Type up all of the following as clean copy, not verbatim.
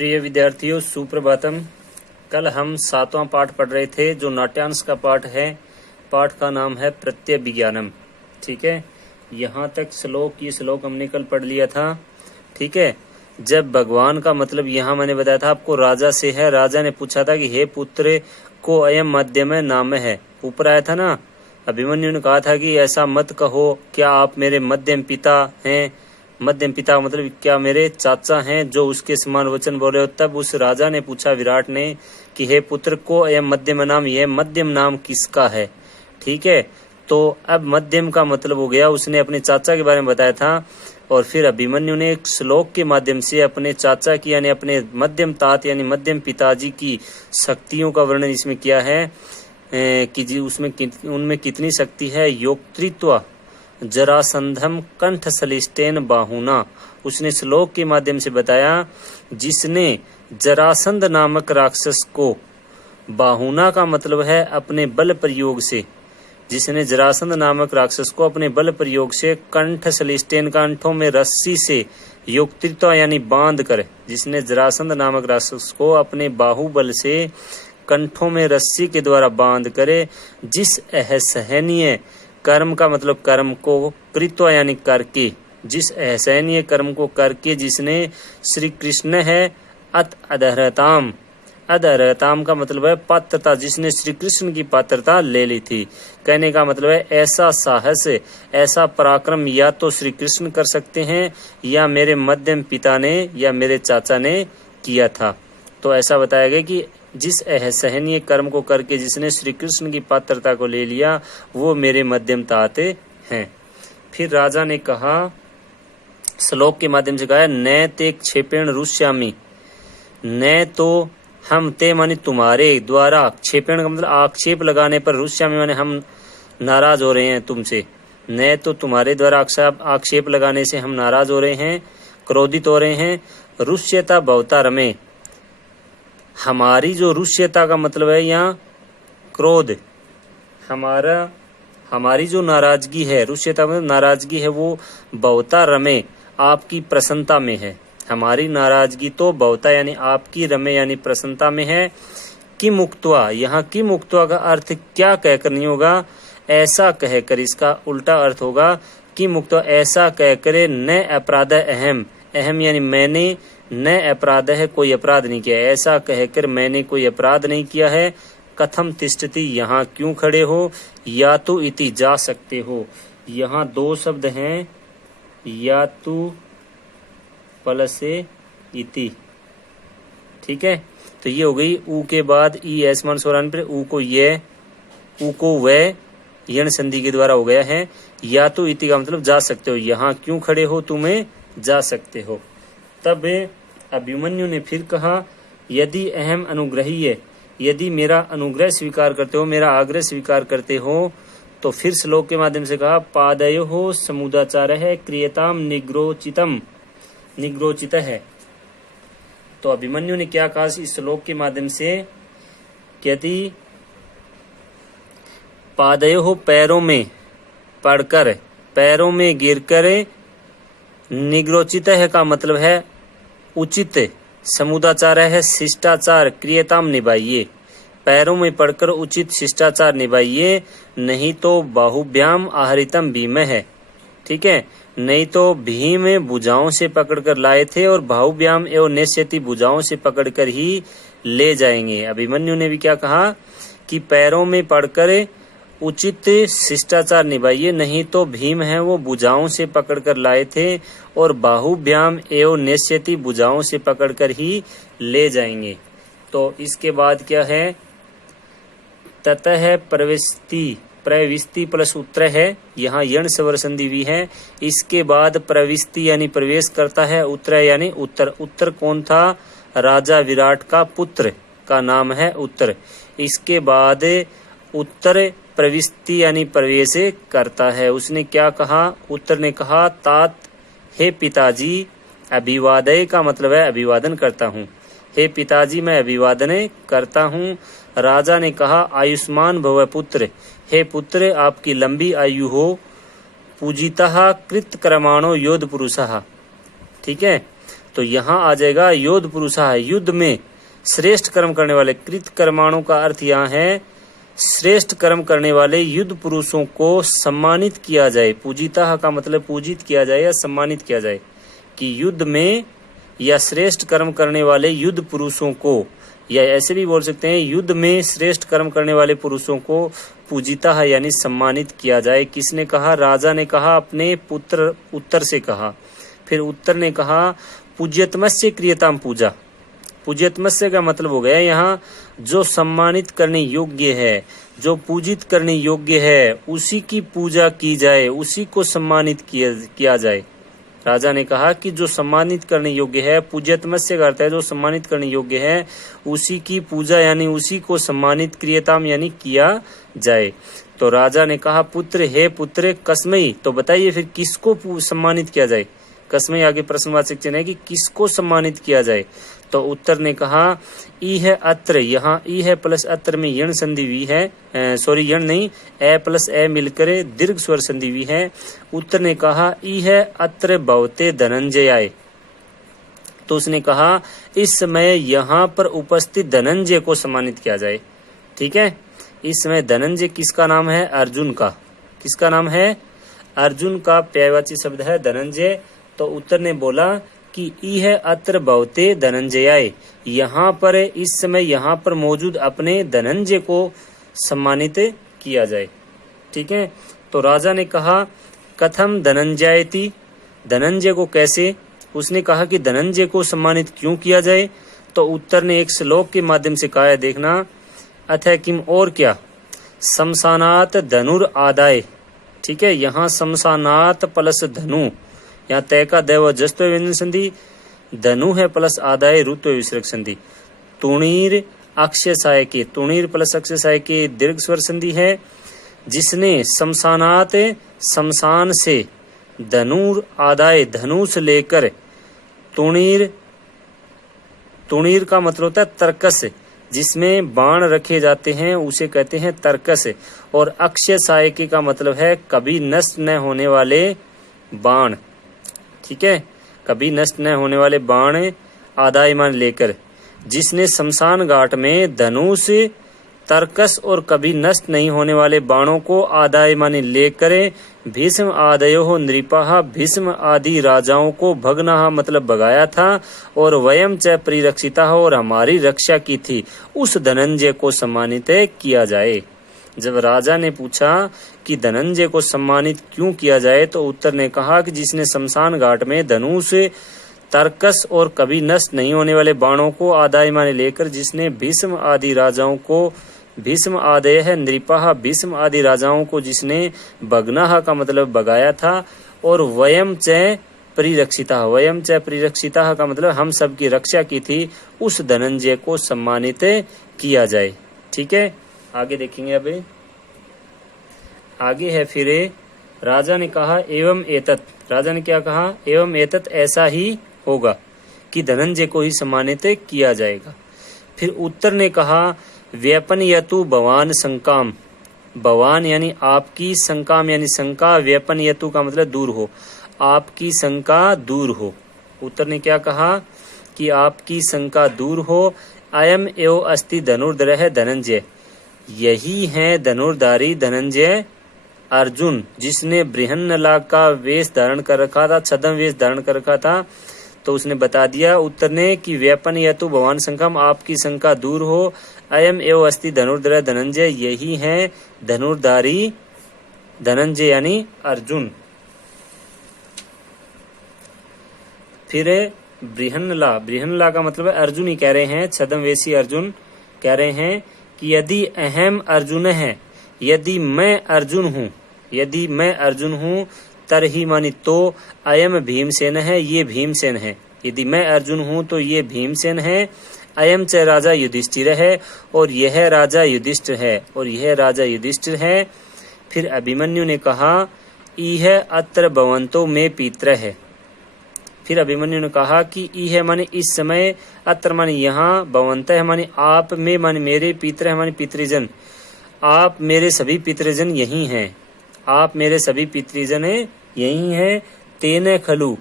प्रिय विद्यार्थियों, सुप्रभातम। कल हम 7वां पाठ पढ़ रहे थे जो नाट्यांश का पाठ है। पाठ का नाम है प्रत्यय विज्ञानम। ठीक है, यहाँ तक ये श्लोक हमने कल पढ़ लिया था। ठीक है, जब भगवान का मतलब यहाँ मैंने बताया था आपको राजा से है। राजा ने पूछा था कि हे पुत्र को अयम मध्यम नाम है। ऊपर आया था ना, अभिमन्यु ने कहा था कि ऐसा मत कहो, क्या आप मेरे मध्यम पिता हैं। मध्यम पिता मतलब क्या मेरे चाचा हैं जो उसके समान वचन बोले हो। तब उस राजा ने पूछा विराट ने कि हे पुत्र को अयम मध्यम नाम, यह मध्यम नाम किसका है। ठीक है, तो अब मध्यम का मतलब हो गया, उसने अपने चाचा के बारे में बताया था। और फिर अभिमन्यु ने एक श्लोक के माध्यम से अपने चाचा की यानी अपने मध्यम तात यानी मध्यम पिताजी की शक्तियों का वर्णन इसमें किया है कि जी उनमें कितनी शक्ति है। योक्तृत्व जरासंधम कंठ सलिष्टेन बाहुना, उसने श्लोक के माध्यम से बताया जिसने जरासंध नामक राक्षस को, बाहुना का मतलब है अपने बल प्रयोग से, जिसने जरासंध नामक राक्षस को अपने बल प्रयोग से कंठ सलिष्टेन कंठों में रस्सी से योक्तृत्व यानी बांध कर, जिसने जरासंध नामक राक्षस को अपने बाहुबल से कंठों में रस्सी के द्वारा बांध करे, जिस असहनीय कर्म का मतलब कर्म को कृत्व यानी करके, जिस असहनीय कर्म को करके जिसने श्री कृष्ण है अधर्ताम, अधर्ताम का मतलब है पात्रता, जिसने श्री कृष्ण की पात्रता ले ली थी। कहने का मतलब है ऐसा साहस, ऐसा पराक्रम या तो श्री कृष्ण कर सकते हैं या मेरे मध्यम पिता ने या मेरे चाचा ने किया था। तो ऐसा बताया गया कि जिस असहनीय कर्म को करके जिसने श्री कृष्ण की पात्रता को ले लिया वो मेरे मध्यम ताते हैं। फिर राजा ने कहा, श्लोक के माध्यम से कहा, न ते क्षेपेण रुष्यामि, न तो हम ते माने तुम्हारे द्वारा, क्षेपेण का मतलब आक्षेप लगाने पर, रुष्यामि माने हम नाराज हो रहे हैं तुमसे, न तो तुम्हारे द्वारा आक्षेप लगाने से हम नाराज हो रहे हैं, क्रोधित हो रहे हैं। रुष्यता भवता रमे, हमारी जो रुष्यता का मतलब है यहाँ क्रोध, हमारी जो नाराजगी है, रुष्यता मतलब नाराजगी है, वो भवता रमे आपकी प्रसन्नता में है। हमारी नाराजगी तो भवता यानी आपकी, रमे यानी प्रसन्नता में है। कि मुक्तवा, यहाँ की मुक्तवा का अर्थ क्या कहकर नहीं होगा, ऐसा कहकर, इसका उल्टा अर्थ होगा कि मुक्तवा ऐसा कहकर, न अपराध अहम, अहम यानी मैंने, न अपराध है कोई अपराध नहीं किया, ऐसा कहकर मैंने कोई अपराध नहीं किया है। कथम तिष्ठति, यहाँ क्यों खड़े हो, या तो इति जा सकते हो। यहाँ दो शब्द हैं, या तो प्लस इति। ठीक है, तो ये हो गई ऊ के बाद ई ऐसमान स्वरान पर ऊ को ये, ऊ को वह यण संधि के द्वारा हो गया है। या तो इति का मतलब जा सकते हो, यहाँ क्यों खड़े हो, तुम्हें जा सकते हो। तब अभिमन्यु ने फिर कहा, यदि अहम अनुग्रहीय, यदि मेरा अनुग्रह स्वीकार करते हो, मेरा आग्रह स्वीकार करते हो, तो फिर श्लोक के माध्यम से कहा, पादयो समुदाचार है क्रियताम निग्रोचितम, निग्रोचित है। तो अभिमन्यु ने क्या कहा इस श्लोक के माध्यम से, यदि पादयो पैरों में पड़कर, पैरों में गिरकर, निग्रोचित है का मतलब है उचित, समुदाचार है शिष्टाचार, क्रियताम निभाइए, पैरों में पड़कर उचित शिष्टाचार निभाइए, नहीं तो बाहुभ्याम आहरितम भीम है। ठीक है, नहीं तो भीम भुजाओं से पकड़कर लाए थे और बाहुभ्याम एवं नेष्यति भुजाओं से पकड़कर ही ले जाएंगे। अभिमन्यु ने भी क्या कहा कि पैरों में पड़कर उचित शिष्टाचार निभाइए, नहीं तो भीम है वो भुजाओं से पकड़कर लाए थे और बाहुभ्याम एवं नेष्यति भुजाओं से पकड़कर ही ले जाएंगे। तो इसके बाद क्या है, ततः प्रविष्टि प्लस उत्तर है, यहाँ यण स्वर संधि भी है। इसके बाद प्रविष्टि यानी प्रवेश करता है, उत्तर यानी उत्तर। उत्तर कौन था, राजा विराट का पुत्र का नाम है उत्तर। इसके बाद उत्तर प्रविष्टि यानी प्रवेश करता है। उसने क्या कहा, उत्तर ने कहा, तात हे पिताजी, अभिवादय का मतलब है अभिवादन करता हूँ, हे पिताजी मैं अभिवादन करता हूँ। राजा ने कहा, आयुष्मान भव पुत्र, हे पुत्र आपकी लंबी आयु हो। पूजितः कृत कर्माणो योध पुरुषः, ठीक है। तो यहाँ आ जाएगा योद्ध पुरुषा, युद्ध में श्रेष्ठ कर्म करने वाले। कृत कर्माणु का अर्थ यहाँ है श्रेष्ठ कर्म करने वाले युद्ध पुरुषों को सम्मानित किया जाए। पूजिता का मतलब पूजित किया जाए या सम्मानित किया जाए, कि युद्ध में या श्रेष्ठ कर्म करने वाले युद्ध पुरुषों को, या ऐसे भी बोल सकते हैं युद्ध में श्रेष्ठ कर्म करने वाले पुरुषों को पूजिता है यानी सम्मानित किया जाए। किसने कहा? राजा ने कहा, अपने पुत्र उत्तर से कहा। फिर उत्तर ने कहा पूज्यतमस्य क्रियताम पूजा। पूज्यतमस्य का मतलब हो गया यहाँ जो सम्मानित करने योग्य है, जो पूजित करने योग्य है, उसी की पूजा की जाए, उसी को सम्मानित किया जाए। राजा ने कहा कि जो सम्मानित करने योग्य है, पूज्यतमस्य का अर्थ है जो सम्मानित करने योग्य है, उसी की पूजा यानी उसी को सम्मानित क्रियताम यानी किया जाए। तो राजा ने कहा पुत्र, हे पुत्र, कस्मई, तो बताइए फिर किसको सम्मानित किया जाए। कस्मई आगे प्रश्नवाचक चिन्ह है कि किसको सम्मानित किया जाए। तो उत्तर ने कहा ई है अत्र, यहाँ ई है प्लस अत्र में यण संधि हुई है, सॉरी यण नहीं, ए प्लस ए मिलकर दीर्घ स्वर संधि हुई है। उत्तर ने कहा ई है अत्र भवते धनंजयाय। तो उसने कहा इस समय यहाँ पर उपस्थित धनंजय को सम्मानित किया जाए। ठीक है, इस समय धनंजय किसका नाम है? अर्जुन का। किसका नाम है? अर्जुन का पर्यायवाची शब्द है धनंजय। तो उत्तर ने बोला कि ई है अत्र भवते धनंजयाय, यहाँ पर इस समय यहाँ पर मौजूद अपने धनंजय को सम्मानित किया जाए। ठीक है, तो राजा ने कहा कथम धनंजयति, धनंजय को कैसे? उसने कहा कि धनंजय को सम्मानित क्यों किया जाए। तो उत्तर ने एक श्लोक के माध्यम से कहा है, देखना, अथ किम, और क्या, शमशानात धनुर आदाय। ठीक है, यहाँ शमशानात प्लस धनु, यहाँ तय का दैव जस्त व्यंजन संधि, धनु है प्लस आदाय रुत्व विसर्ग संधि। तुणीर अक्षय साय के, तुणीर प्लस अक्षय साय के दीर्घ स्वर संधि है। जिसने शमशानात, शमशान से, धनुर आदाय, धनुष लेकर, तुणीर, तुणीर का मतलब होता है तर्कस, जिसमें बाण रखे जाते हैं उसे कहते हैं तर्कस। और अक्षय सायकी का मतलब है कभी नष्ट न होने वाले बाण। ठीक है, कभी नष्ट न होने वाले बाण आदायमान लेकर। जिसने शमशान घाट में धनुष, तर्कस और कभी नष्ट नहीं होने वाले बाणों को आदायमानी लेकर भीष्म आदयो नृपा, भीष्म आदि राजाओं को भगना मतलब भगाया था, और वयम च परिरक्षिता, और हमारी रक्षा की थी, उस धनंजय को सम्मानित किया जाए। जब राजा ने पूछा कि धनंजय को सम्मानित क्यों किया जाए, तो उत्तर ने कहा कि जिसने शमशान घाट में धनुष, तर्कस और कभी नष्ट नहीं होने वाले बाणों को आदायमानी लेकर, जिसने भीष्म आदि राजाओं को, भीष्म आदय है नृपा, भीष्म आदि राजाओं को जिसने भगनाह का मतलब भगाया था, और वयम च परिरक्षिता, वयम च परिरक्षिता का मतलब हम सब की रक्षा की थी, उस धनंजय को सम्मानित किया जाए। ठीक है, आगे देखेंगे। अब आगे है फिर राजा ने कहा एवं एतत्, राजा ने क्या कहा? एवं एतत्, ऐसा ही होगा कि धनंजय को ही सम्मानित किया जाएगा। फिर उत्तर ने कहा व्यपनयतु भवान शंकाम, भवान यानी आपकी, शंकाम यानी शंका, व्यपनयतु का मतलब दूर हो, आपकी शंका दूर हो। उत्तर ने क्या कहा कि आपकी शंका दूर हो। अयम एव अस्ति धनुर्धरः धनंजय, यही है धनुर्धारी धनंजय अर्जुन, जिसने बृहन्नला का वेश धारण कर रखा था, छद्म वेश धारण कर रखा था। तो उसने बता दिया उत्तर ने कि व्यपन यतु भवान शंकम, आपकी शंका दूर हो। अयम एव अस्ति धनुर्धर धनंजय, यही है धनुर्धारी धनंजय यानी अर्जुन। फिर बृहन्नला, बृहन्नला का मतलब है अर्जुन ही कह रहे हैं, छद्मवेशी अर्जुन कह रहे हैं कि यदि अहम अर्जुन है, यदि मैं अर्जुन हूँ, यदि मैं अर्जुन हूँ, तरही मानी तो अयम भीमसेन है, ये भीमसेन है। यदि मैं अर्जुन हूँ तो ये भीमसेन है। अयम च राजा युधिष्ठिर है, और यह राजा युधिष्ठिर है, और यह राजा युधिष्ठिर है। फिर अभिमन्यु ने कहा इह अत्र भवंतो में पित्र है। फिर अभिमन्यु ने कहा कि इह माने इस समय, अत्र माने यहाँ, भवंत है माने आप, में माने मेरे, पित्र है माने पितृजन, आप मेरे सभी पितृजन यही हैं, आप मेरे सभी पितृजन यही हैं। तेने खलु,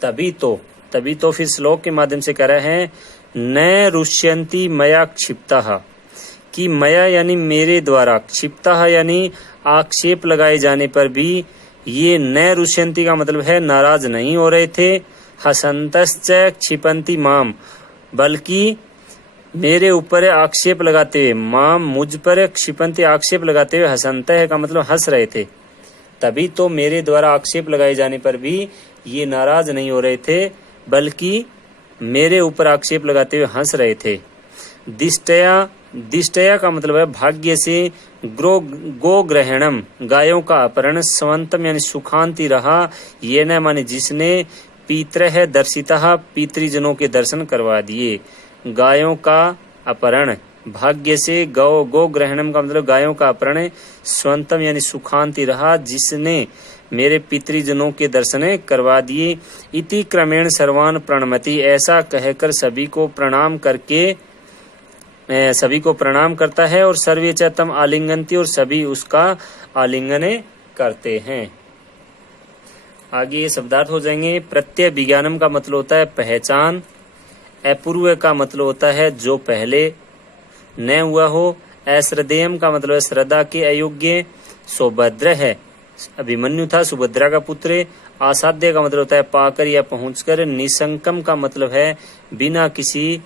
तभी तो, तभी तो फिर श्लोक के माध्यम से कह रहे हैं न रुष्यंती मया क्षिप्तः, कि मया यानी मेरे द्वारा, क्षिप्तः यानी आक्षेप लगाए जाने पर भी ये न रुष्यंती का मतलब है नाराज नहीं हो रहे थे, हसंतश्च क्षिपंती माम, बल्कि मेरे ऊपर आक्षेप लगाते हुए, माम मुझ पर, क्षिपंती आक्षेप लगाते हुए, हसंतः का मतलब हंस रहे थे। तभी तो मेरे द्वारा आक्षेप लगाए जाने पर भी ये नाराज नहीं हो रहे थे, बल्कि मेरे ऊपर आक्षेप लगाते हुए हंस रहे थे। दिष्टया, दिष्टया का मतलब है भाग्य से, गो ग्रहणम गायों का अपहरण, स्वंतम यानी सुखांति रहा, ये न माने जिसने, पितरः दर्शितः पितृजनों के दर्शन करवा दिए। गायों का अपहरण भाग्य से, गो ग्रहणम का मतलब गायों का अपहरण, स्वंतम यानी सुखांति रहा, जिसने मेरे पितृजनों के दर्शन करवा दिए। इति क्रमेण सर्वान प्रणमति, ऐसा कहकर सभी को प्रणाम करके, सभी को प्रणाम करता है, और सर्वे च तम आलिंगन्ति, और सभी उसका आलिंगन करते हैं। आगे ये शब्दार्थ हो जाएंगे। प्रत्यय विज्ञानम का मतलब होता है पहचान, अपूर्व का मतलब होता है जो पहले न हुआ हो, अश्रद्धेयम का मतलब है श्रद्धा के अयोग्य, सौभद्र है अभिमन्यु था सुभद्रा का पुत्र, असाध्य का मतलब होता है पाकर या पहुंचकर, निशंकम का मतलब है बिना किसी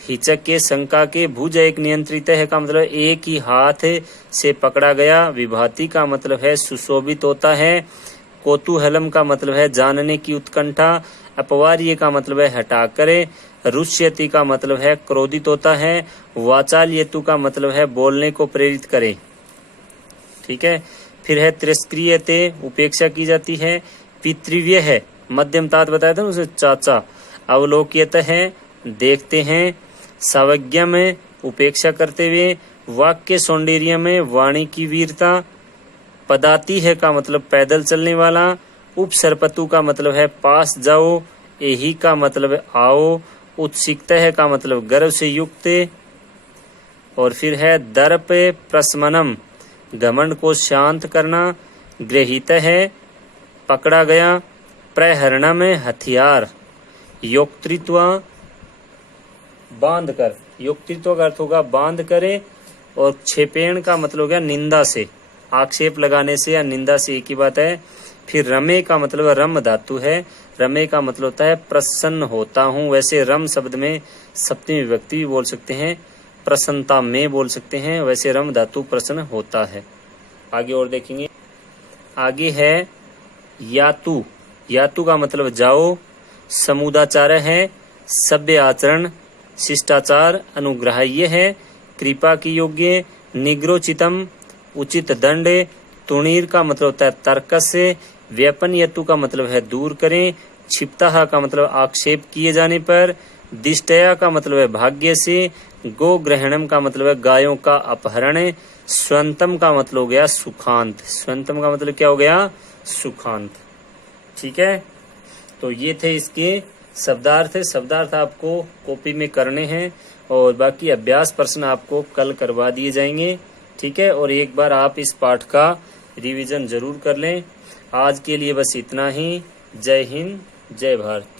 हिचक के, शंका के, भुज एक नियंत्रित है का मतलब एक ही हाथ से पकड़ा गया, विभाति का मतलब है सुशोभित होता है, कौतूहलम का मतलब है जानने की उत्कंठा, अपवार्य का मतलब है हटा करे, रुष्यति का मतलब है क्रोधित होता है, वाचाल्यतु का मतलब है बोलने को प्रेरित करे। ठीक है। फिर है तिरस्क्रियते, उपेक्षा की जाती है, पितृव्य है मध्यम तात बताया था उसे चाचा, अवलोक्यत है देखते हैं, सावज्ञ में उपेक्षा करते हुए, वाक्य सौंदर्य में वाणी की वीरता, पदाती है का मतलब पैदल चलने वाला, उपसर्पतु का मतलब है पास जाओ, एही का मतलब है आओ, उत्सिक्त है का मतलब गर्व से युक्त, और फिर है दर्प प्रशमनम घमंड को शांत करना, गृहीत है पकड़ा गया, प्रहरण में हथियार, योक्तृत्व बांध कर, योक्तृत्व का अर्थ होगा बांध करे, और क्षेपेण का मतलब हो गया निंदा से, आक्षेप लगाने से या निंदा से एक ही बात है। फिर रमे का मतलब रम धातु है, रमे का मतलब होता है प्रसन्न होता हूँ, वैसे रम शब्द में सप्तमी विभक्ति भी बोल सकते हैं, प्रसन्नता में बोल सकते हैं, वैसे रम धातु प्रसन्न होता है। आगे और देखेंगे। आगे है यातु, यातु का मतलब जाओ, समुदाचार है सभ्य आचरण, शिष्टाचार अनुग्राह्य है, कृपा की योग्य, निग्रोचितम उचित दंड, तुणीर का मतलब होता है तर्क से, व्यपन यतु का मतलब है दूर करें, क्षिप्ता का मतलब आक्षेप किए जाने पर, दिष्टया का मतलब है भाग्य से, गो ग्रहणम का मतलब है गायों का अपहरण, स्वंतम का मतलब हो गया सुखांत, स्वंतम का मतलब क्या हो गया सुखांत। ठीक है। तो ये थे इसके शब्दार्थ। शब्दार्थ आपको कॉपी में करने हैं, और बाकी अभ्यास प्रश्न आपको कल करवा दिए जाएंगे। ठीक है। और एक बार आप इस पाठ का रिवीजन जरूर कर लें। आज के लिए बस इतना ही। जय हिंद, जय भारत।